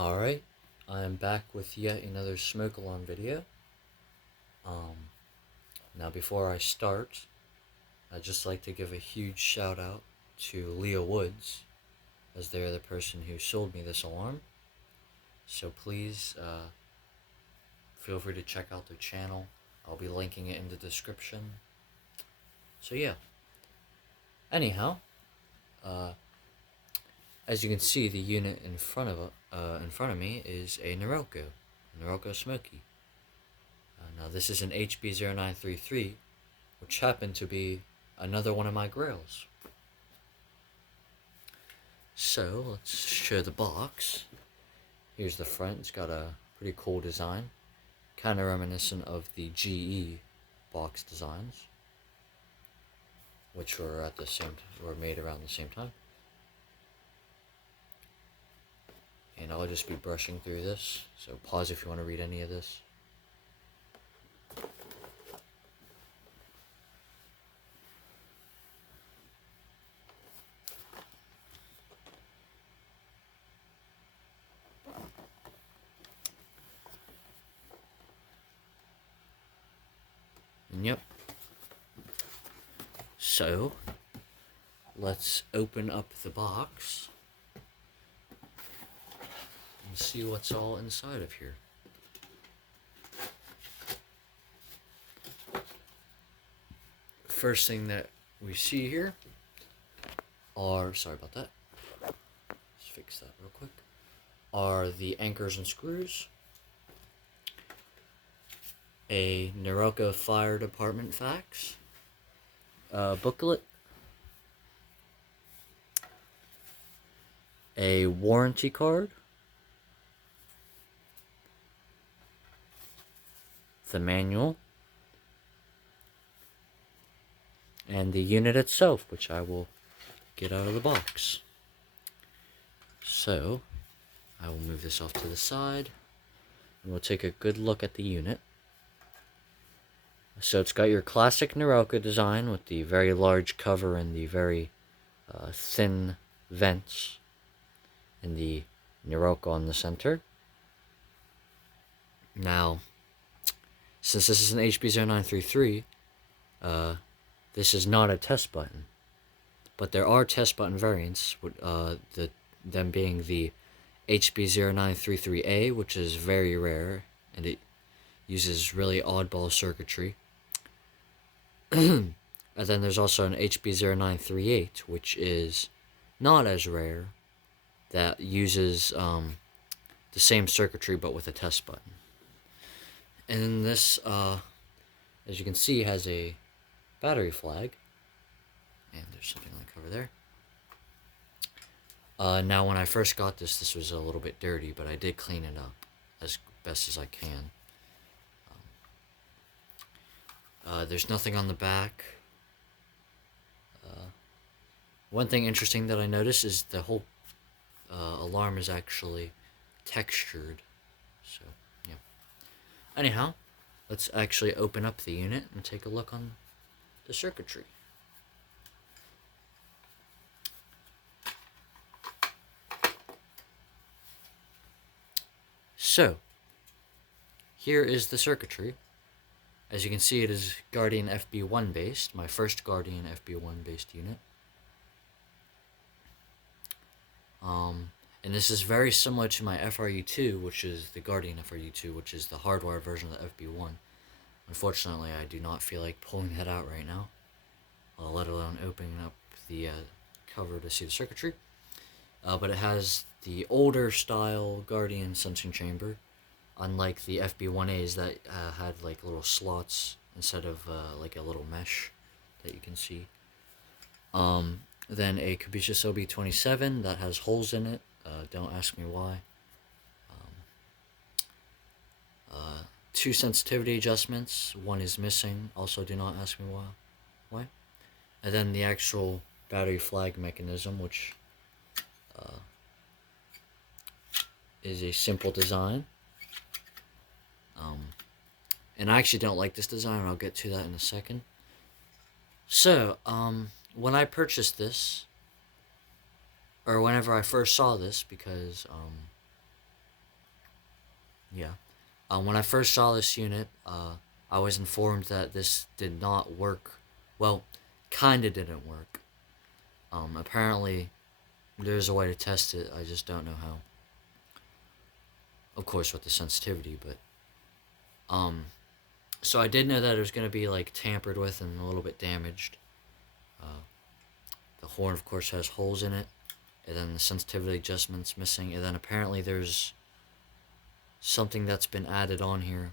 Alright, I am back with yet another smoke alarm video. Now before I start, I'd just like to give a huge shout out to Leah Woods, as they're the person who sold me this alarm. So please, feel free to check out their channel. I'll be linking it in the description. So yeah. Anyhow, as you can see, the unit in front of me is a Norelco Smokey. Now this is an HB-0933, which happened to be another one of my grails. So let's show the box. Here's the front. It's got a pretty cool design, kind of reminiscent of the GE box designs, which were made around the same time. And I'll just be brushing through this, so pause if you want to read any of this. Yep. So, let's open up the box and see what's all inside of here. First thing that we see here are, sorry about that, let's fix that real quick, are the anchors and screws, a Norelco Fire Department facts booklet, a warranty card, the manual, and the unit itself, which I will get out of the box. So, I will move this off to the side, and we'll take a good look at the unit. So it's got your classic Norelco design with the very large cover and the very thin vents, and the Norelco on the center. Now, since this is an HB-0933, this is not a test button, but there are test button variants, them being the HB-0933A, which is very rare, and it uses really oddball circuitry. And then there's also an HB-0938, which is not as rare, that uses the same circuitry but with a test button. And this, as you can see, has a battery flag, and there's something on the cover there. Now when I first got this was a little bit dirty, but I did clean it up as best as I can. There's nothing on the back. One thing interesting that I noticed is the whole alarm is actually textured. So, yeah. Anyhow, let's actually open up the unit and take a look on the circuitry. So, here is the circuitry. As you can see, it is Guardian FB1 based, my first Guardian FB1 based unit. And this is very similar to my FRU2, which is the Guardian FRU2, which is the hardwired version of the FB1. Unfortunately, I do not feel like pulling that out right now, let alone opening up the cover to see the circuitry. But it has the older style Guardian sensing chamber, unlike the FB1As that had like little slots instead of like a little mesh that you can see. Then a Capricious OB27 that has holes in it. Don't ask me why. Two sensitivity adjustments. One is missing. Also, do not ask me why. And then the actual battery flag mechanism, which is a simple design. And I actually don't like this design, and I'll get to that in a second. So, when I purchased this, or whenever I first saw this, because Yeah. When I first saw this unit, I was informed that this did not work. Well, kinda didn't work. Apparently, there's a way to test it. I just don't know how. Of course, with the sensitivity, but so I did know that it was gonna be like tampered with and a little bit damaged. Uh, the horn, of course, has holes in it, and then the sensitivity adjustment's missing, and then apparently there's something that's been added on here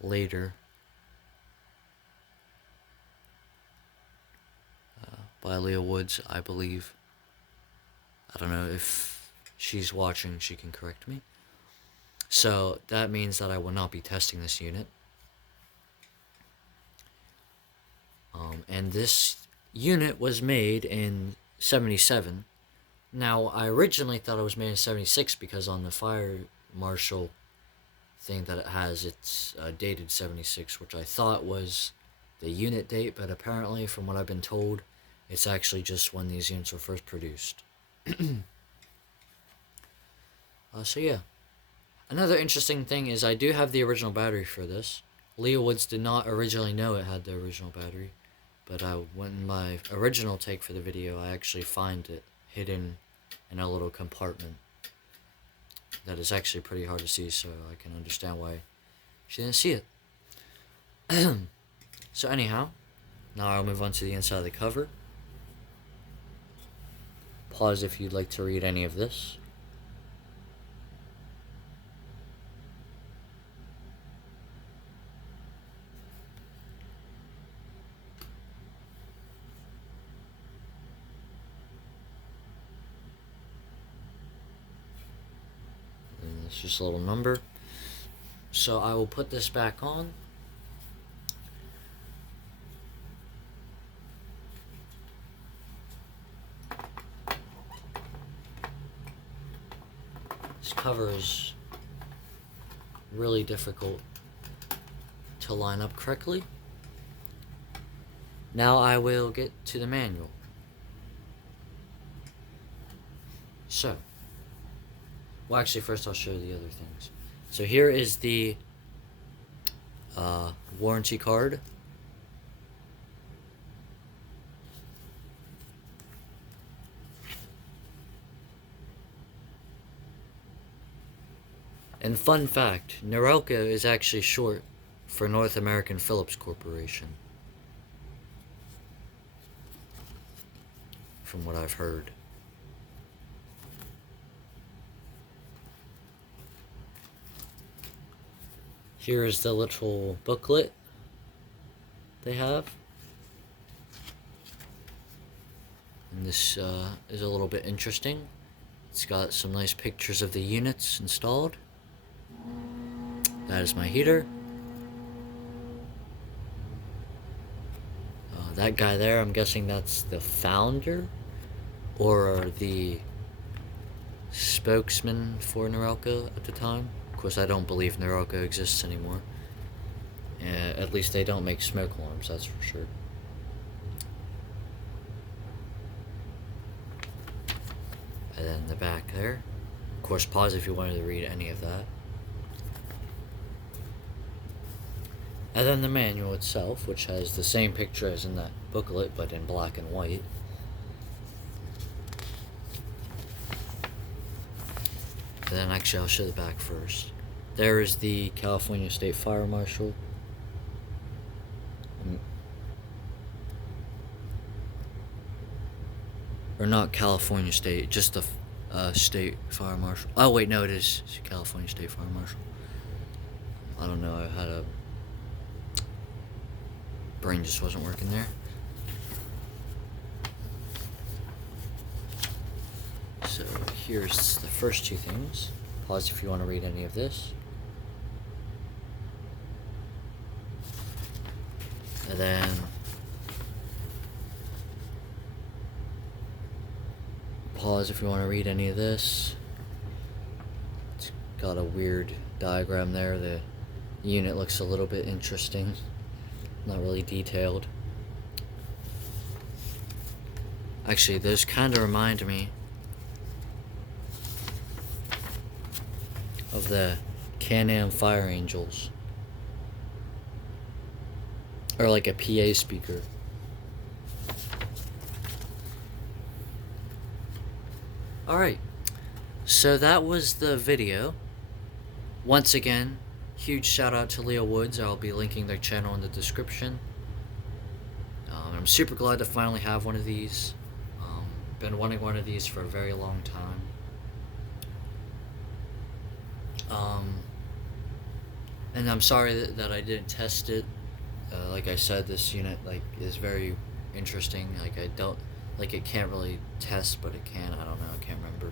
later by Leah Woods, I believe. I don't know if she's watching, she can correct me. So that means that I will not be testing this unit. And this unit was made in 77. Now, I originally thought it was made in 76 because on the fire marshal thing that it has, it's dated 76, which I thought was the unit date, but apparently, from what I've been told, it's actually just when these units were first produced. So yeah. Another interesting thing is I do have the original battery for this. Leah Woods did not originally know it had the original battery, but when my original take for the video, I actually find it hidden in a little compartment that is actually pretty hard to see, so I can understand why she didn't see it. So anyhow, now I'll move on to the inside of the cover. Pause if you'd like to read any of this. And it's just a little number. So I will put this back on. This cover is really difficult to line up correctly. Now I will get to the manual. So, well, actually, first I'll show you the other things. So here is the warranty card. And fun fact, Norelco is actually short for North American Phillips Corporation, from what I've heard. Here is the little booklet they have. And this is a little bit interesting. It's got some nice pictures of the units installed. That is my heater. That guy there, I'm guessing that's the founder or the spokesman for Norelco at the time. Of course, I don't believe Norelco exists anymore. At least they don't make smoke alarms, that's for sure. And then the back there. Of course, pause if you wanted to read any of that. And then the manual itself, which has the same picture as in that booklet, but in black and white. And then actually I'll show the back first. There is the California State Fire Marshal. Or not California State, just the State Fire Marshal. Oh wait, no, it is California State Fire Marshal. I don't know, I had a brain just wasn't working there. So here's the first two things. Pause if you want to read any of this. And then pause if you want to read any of this. It's got a weird diagram there. The unit looks a little bit interesting. Not really detailed. Actually, those kind of remind me of the Can-Am Fire Angels. Or like a PA speaker. Alright, so that was the video. Once again, huge shout out to Leo Woods. I'll be linking their channel in the description. I'm super glad to finally have one of these. Been wanting one of these for a very long time. And I'm sorry that I didn't test it. Like I said, this unit is very interesting. It can't really test, but it can. I don't know. I can't remember.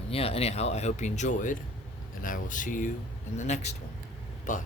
And yeah. Anyhow, I hope you enjoyed, and I will see you in the next one. Bye.